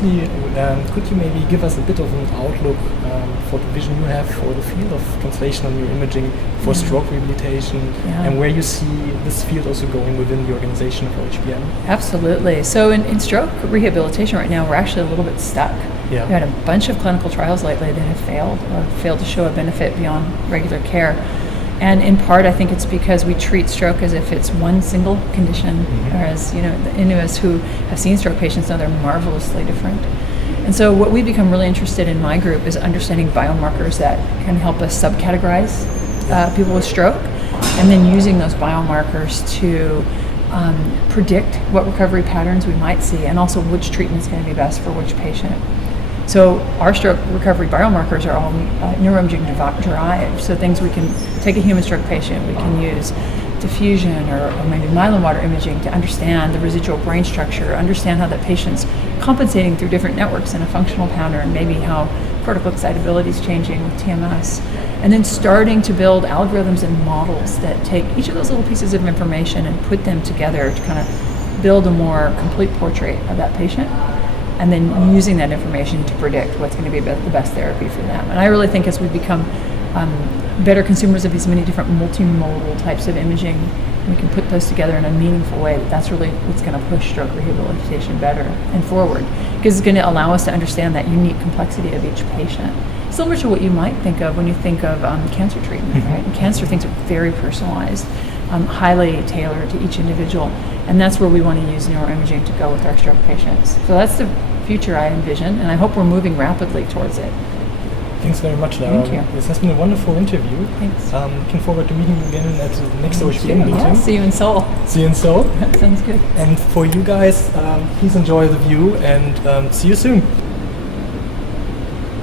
firstly, could you maybe give us a bit of an outlook for the vision you have for the field of translational neuroimaging for stroke rehabilitation, and where you see this field also going within the organization of OHBM? Absolutely. So in stroke rehabilitation right now, we're actually a little bit stuck. Yeah. We've had a bunch of clinical trials lately that have failed or failed to show a benefit beyond regular care. And in part, I think it's because we treat stroke as if it's one single condition, whereas, any of us who have seen stroke patients know they're marvelously different. And so what we've become really interested in my group is understanding biomarkers that can help us subcategorize people with stroke, and then using those biomarkers to predict what recovery patterns we might see, and also which treatment is going to be best for which patient. So our stroke recovery biomarkers are all neuroimaging derived. So things we can take a human stroke patient, we can use diffusion or maybe myelin water imaging to understand the residual brain structure, understand how that patient's compensating through different networks in a functional pattern, maybe how cortical excitability is changing with TMS, and then starting to build algorithms and models that take each of those little pieces of information and put them together to kind of build a more complete portrait of that patient, and then using that information to predict what's going to be the best therapy for them. And I really think as we become better consumers of these many different multimodal types of imaging, we can put those together in a meaningful way, that's really what's going to push stroke rehabilitation better and forward, because it's going to allow us to understand that unique complexity of each patient. Similar to what you might think of when you think of cancer treatment, right? And cancer things are very personalized, highly tailored to each individual, and that's where we want to use neuroimaging to go with our stroke patients. So that's the future I envision, and I hope we're moving rapidly towards it. Thanks very much, Lara. Thank you. This has been a wonderful interview. Thanks. Looking forward to meeting you again at the next OHBM meeting. Yeah, see you in Seoul. See you in Seoul. That sounds good. And for you guys, please enjoy the view, and see you soon.